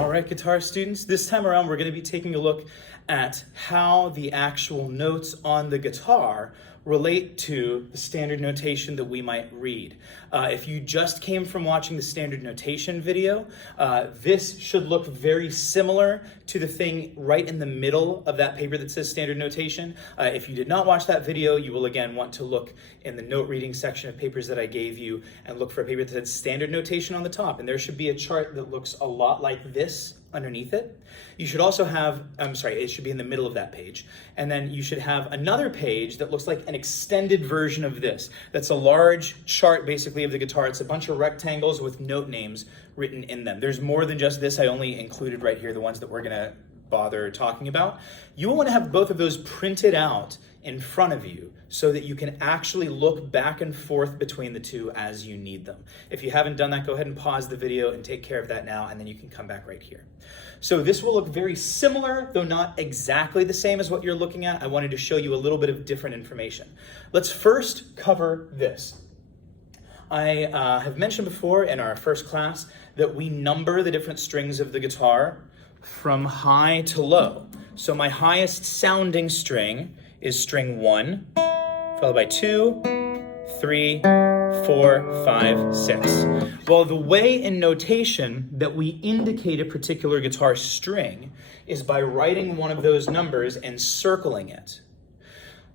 All right, guitar students, this time around we're going to be taking a look at how the actual notes on the guitar relate to the standard notation that we might read. If you just came from watching the standard notation video, this should look very similar to the thing right in the middle of that paper that says standard notation. If you did not watch that video, you will again want to look in the note reading section of papers that I gave you and look for a paper that says standard notation on the top, and there should be a chart that looks a lot like this underneath it. You should also have, it should be in the middle of that page. And then you should have another page that looks like an extended version of this. That's a large chart basically of the guitar. It's a bunch of rectangles with note names written in them. There's more than just this. I only included right here the ones that we're gonna bother talking about. You will want to have both of those printed out in front of you so that you can actually look back and forth between the two as you need them. If you haven't done that, go ahead and pause the video and take care of that now, and then you can come back right here. So this will look very similar, though not exactly the same as what you're looking at. I wanted to show you a little bit of different information. Let's first cover this. I have mentioned before in our first class that we number the different strings of the guitar from high to low. So my highest sounding string is string 1, followed by 2, 3, 4, 5, 6. Well, the way in notation that we indicate a particular guitar string is by writing one of those numbers and circling it.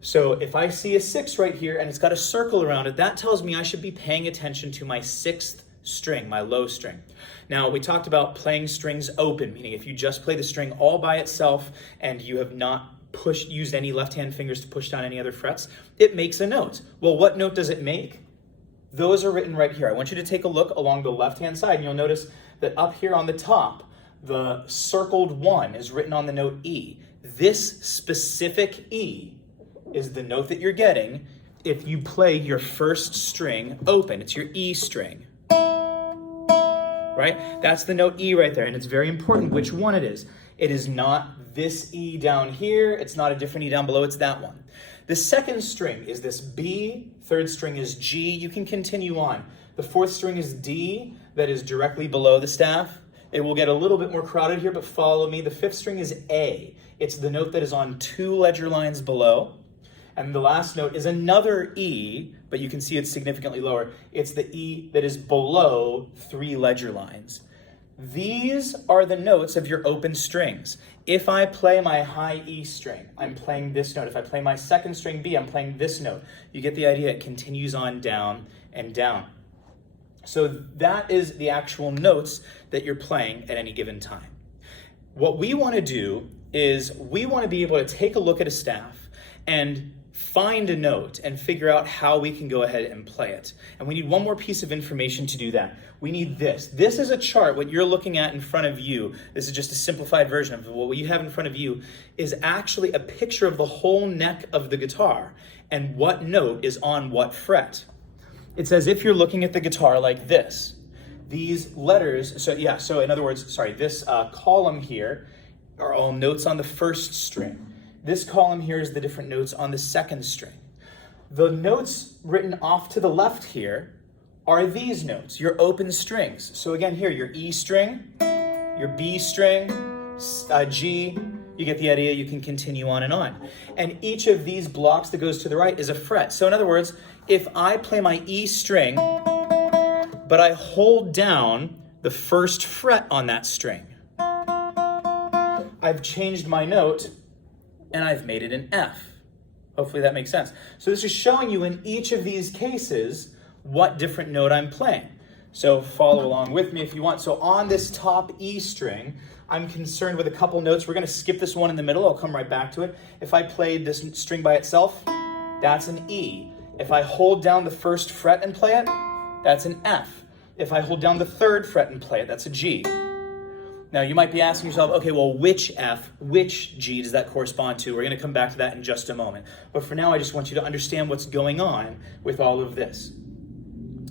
So if I see a 6 right here and it's got a circle around it, that tells me I should be paying attention to my 6th string, my low string. Now, we talked about playing strings open, meaning if you just play the string all by itself and you have not used any left-hand fingers to push down any other frets, it makes a note. Well, what note does it make? Those are written right here. I want you to take a look along the left-hand side, and you'll notice that up here on the top, the circled 1 is written on the note E. This specific E is the note that you're getting if you play your first string open. It's your E string. Right? That's the note E right there, and it's very important which one it is. It is not this E down here, it's not a different E down below, it's that one. The second string is this B, third string is G, you can continue on. The fourth string is D, that is directly below the staff. It will get a little bit more crowded here, but follow me. The fifth string is A. It's the note that is on 2 ledger lines below. And the last note is another E, but you can see it's significantly lower. It's the E that is below 3 ledger lines. These are the notes of your open strings. If I play my high E string, I'm playing this note. If I play my second string B, I'm playing this note. You get the idea, it continues on down and down. So that is the actual notes that you're playing at any given time. What we want to do is we want to be able to take a look at a staff and find a note and figure out how we can go ahead and play it. And we need one more piece of information to do that. We need this. This is a chart. What you're looking at in front of you, this is just a simplified version of what you have in front of you, is actually a picture of the whole neck of the guitar and what note is on what fret. It's as if you're looking at the guitar like this. These letters, so in other words, this column here are all notes on the first string. This column here is the different notes on the second string. The notes written off to the left here are these notes, your open strings. So again here, your E string, your B string, G, you get the idea, you can continue on. And each of these blocks that goes to the right is a fret. So in other words, if I play my E string, but I hold down the first fret on that string, I've changed my note and I've made it an F. Hopefully that makes sense. So this is showing you in each of these cases what different note I'm playing. So follow along with me if you want. So on this top E string, I'm concerned with a couple notes. We're going to skip this one in the middle. I'll come right back to it. If I played this string by itself, that's an E. If I hold down the first fret and play it, that's an F. If I hold down the third fret and play it, that's a G. Now you might be asking yourself, okay, well, which F, which G does that correspond to? We're going to come back to that in just a moment. But for now, I just want you to understand what's going on with all of this.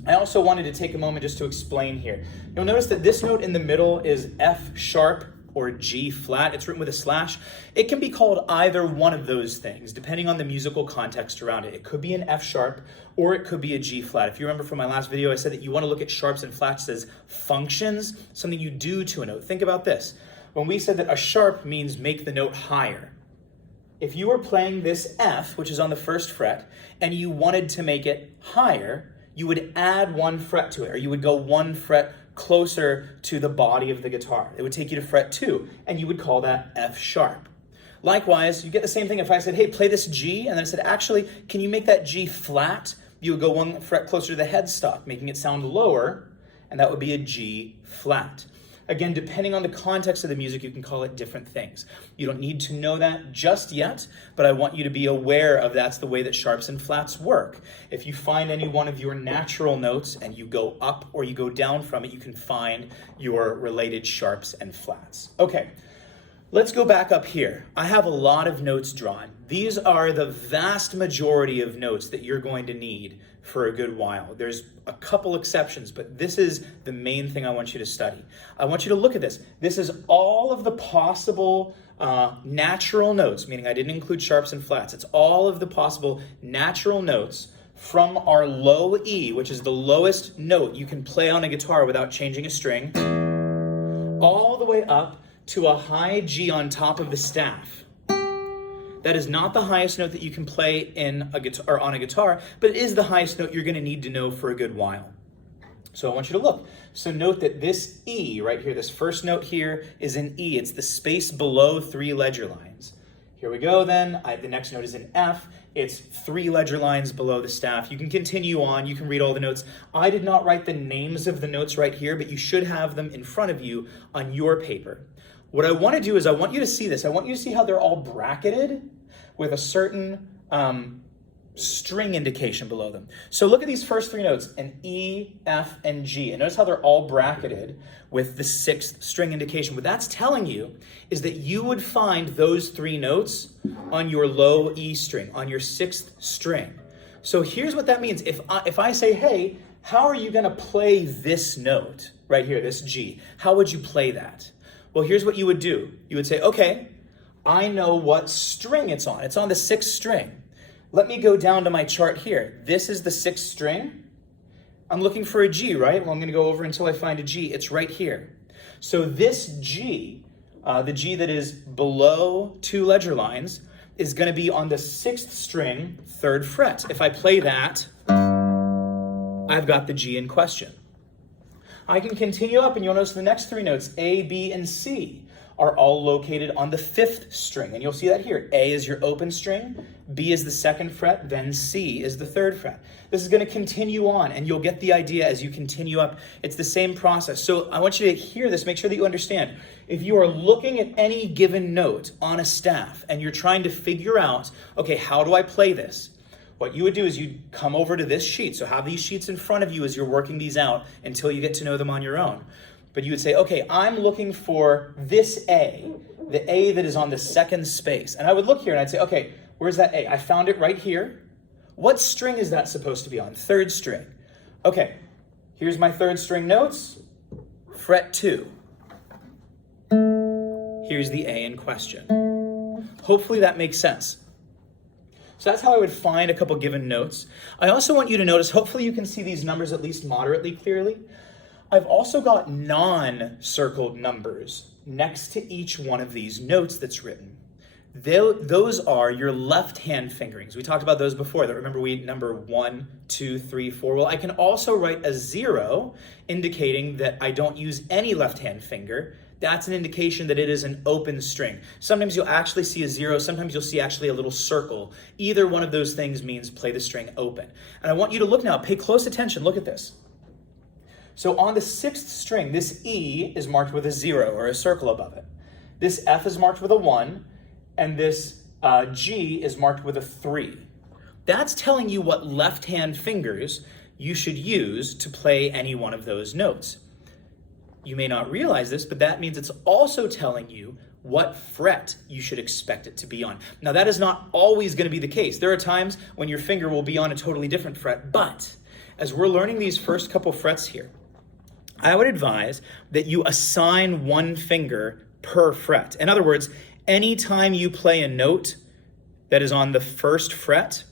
I also wanted to take a moment just to explain here. You'll notice that this note in the middle is F sharp or G flat. It's written with a slash. It can be called either one of those things, depending on the musical context around it. It could be an F sharp, or it could be a G flat. If you remember from my last video, I said that you want to look at sharps and flats as functions, something you do to a note. Think about this. When we said that a sharp means make the note higher, if you were playing this F, which is on the first fret, and you wanted to make it higher, you would add 1 fret to it, or you would go 1 fret closer to the body of the guitar. It would take you to fret 2, and you would call that F sharp. Likewise, you get the same thing if I said, hey, play this G, and then I said, actually, can you make that G flat? You would go 1 fret closer to the headstock, making it sound lower, and that would be a G flat. Again, depending on the context of the music, you can call it different things. You don't need to know that just yet, but I want you to be aware of that's the way that sharps and flats work. If you find any one of your natural notes and you go up or you go down from it, you can find your related sharps and flats. Okay, let's go back up here. I have a lot of notes drawn. These are the vast majority of notes that you're going to need for a good while. There's a couple exceptions, but this is the main thing I want you to study. I want you to look at this. This is all of the possible natural notes, meaning I didn't include sharps and flats. It's all of the possible natural notes from our low E, which is the lowest note you can play on a guitar without changing a string, all the way up to a high G on top of the staff. That is not the highest note that you can play in a guitar or on a guitar, but it is the highest note you're going to need to know for a good while. So I want you to look. So note that this E right here, this first note here is an E. It's the space below 3 ledger lines. Here we go then. The next note is an F. It's 3 ledger lines below the staff. You can continue on. You can read all the notes. I did not write the names of the notes right here, but you should have them in front of you on your paper. What I want to do is I want you to see this. I want you to see how they're all bracketed with a certain string indication below them. So look at these first 3 notes, an E, F, and G. And notice how they're all bracketed with the 6th string indication. What that's telling you is that you would find those 3 notes on your low E string, on your 6th string. So here's what that means. If I say, hey, how are you going to play this note right here, this G? How would you play that? Well, here's what you would do. You would say, okay, I know what string it's on. It's on the 6th string. Let me go down to my chart here. This is the 6th string. I'm looking for a G, right? Well, I'm going to go over until I find a G. It's right here. So this G, the G that is below 2 ledger lines, is going to be on the 6th string, 3rd fret. If I play that, I've got the G in question. I can continue up and you'll notice the next 3 notes, A, B, and C, are all located on the 5th string. And you'll see that here. A is your open string, B is the 2nd fret, then C is the 3rd fret. This is going to continue on, and you'll get the idea as you continue up. It's the same process. So I want you to hear this, make sure that you understand. If you are looking at any given note on a staff and you're trying to figure out, okay, how do I play this? What you would do is you'd come over to this sheet. So have these sheets in front of you as you're working these out until you get to know them on your own. But you would say, okay, I'm looking for this A, the A that is on the 2nd space. And I would look here and I'd say, okay, where's that A? I found it right here. What string is that supposed to be on? 3rd string. Okay, here's my 3rd string notes. Fret 2. Here's the A in question. Hopefully that makes sense. So that's how I would find a couple given notes. I also want you to notice, hopefully you can see these numbers at least moderately clearly. I've also got non-circled numbers next to each one of these notes that's written. Those are your left-hand fingerings. We talked about those before. That remember we number 1, 2, 3, 4. Well, I can also write a 0 indicating that I don't use any left-hand finger. That's an indication that it is an open string. Sometimes you'll actually see a 0. Sometimes you'll see actually a little circle. Either one of those things means play the string open. And I want you to look now. Pay close attention. Look at this. So on the 6th string, this E is marked with a 0 or a circle above it. This F is marked with a 1, and this G is marked with a 3. That's telling you what left-hand fingers you should use to play any one of those notes. You may not realize this, but that means it's also telling you what fret you should expect it to be on. Now, that is not always going to be the case. There are times when your finger will be on a totally different fret, but as we're learning these first couple frets here, I would advise that you assign one finger per fret. In other words, anytime you play a note that is on the first fret,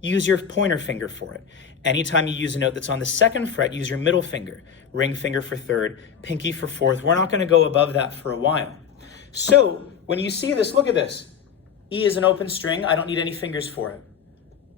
use your pointer finger for it. Anytime you use a note that's on the second fret, use your middle finger. Ring finger for third, pinky for fourth. We're not going to go above that for a while. So when you see this, look at this. E is an open string. I don't need any fingers for it.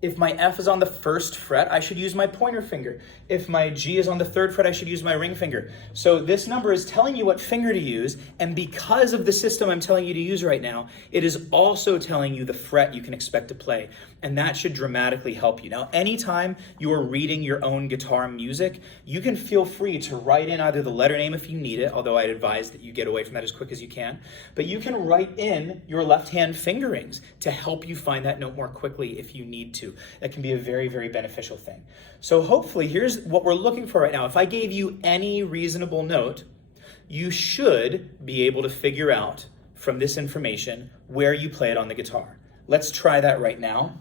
If my F is on the first fret, I should use my pointer finger. If my G is on the third fret, I should use my ring finger. So this number is telling you what finger to use, and because of the system I'm telling you to use right now, it is also telling you the fret you can expect to play, and that should dramatically help you. Now, anytime you are reading your own guitar music, you can feel free to write in either the letter name if you need it, although I'd advise that you get away from that as quick as you can, but you can write in your left-hand fingerings to help you find that note more quickly if you need to. That can be a very, very beneficial thing. So hopefully, here's what we're looking for right now. If I gave you any reasonable note, you should be able to figure out from this information where you play it on the guitar. Let's try that right now.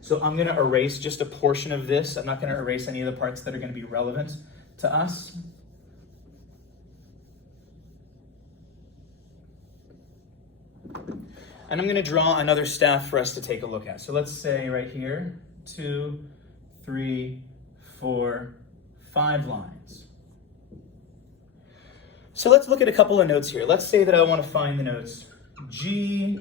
So I'm going to erase just a portion of this. I'm not going to erase any of the parts that are going to be relevant to us. And I'm going to draw another staff for us to take a look at. So let's say right here, 2, 3, 4, 5 lines. So let's look at a couple of notes here. Let's say that I want to find the notes G,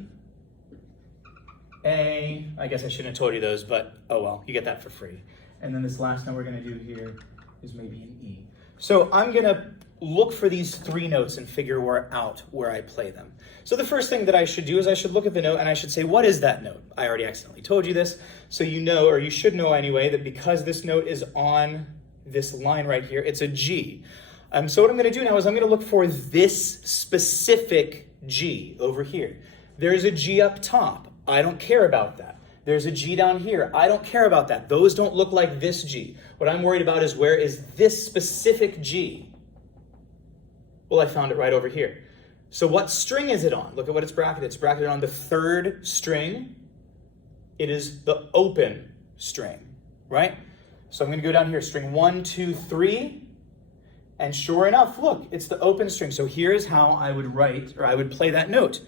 A, I guess I shouldn't have told you those, but oh well, you get that for free. And then this last note we're going to do here is maybe an E. So I'm going to look for these 3 notes and figure out where I play them. So the first thing that I should do is I should look at the note and I should say, what is that note? I already accidentally told you this, so you know, or you should know anyway, that because this note is on this line right here, it's a G. So what I'm going to do now is I'm going to look for this specific G over here. There's a G up top. I don't care about that. There's a G down here. I don't care about that. Those don't look like this G. What I'm worried about is where is this specific G? Well, I found it right over here. So what string is it on? Look at what it's bracketed. It's bracketed on the 3rd string. It is the open string, right? So I'm going to go down here, string 1, 2, 3. And sure enough, look, it's the open string. So here's how I would write, or I would play that note.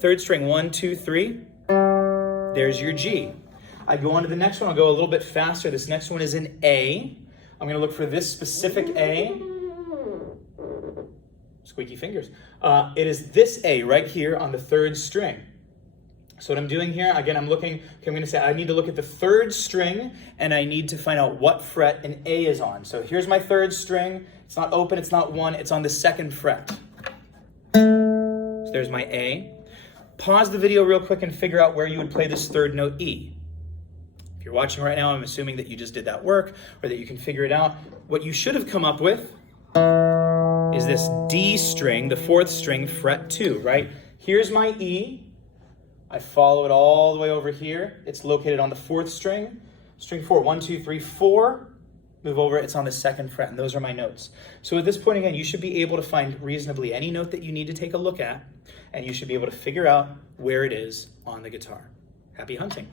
3rd string, 1, 2, 3. There's your G. I go on to the next one. I'll go a little bit faster. This next one is an A. I'm going to look for this specific A. Squeaky fingers. It is this A right here on the 3rd string. So what I'm doing here, again, I'm looking, okay, I'm going to say I need to look at the 3rd string and I need to find out what fret an A is on. So here's my 3rd string. It's not open, it's not 1, it's on the 2nd fret. So there's my A. Pause the video real quick and figure out where you would play this 3rd note, E. If you're watching right now, I'm assuming that you just did that work or that you can figure it out. What you should have come up with is this D string, the 4th string, fret 2, right? Here's my E. I follow it all the way over here. It's located on the 4th string. String 4, 1, 2, 3, 4. Move over, it's on the 2nd fret, and those are my notes. So at this point, again, you should be able to find reasonably any note that you need to take a look at, and you should be able to figure out where it is on the guitar. Happy hunting.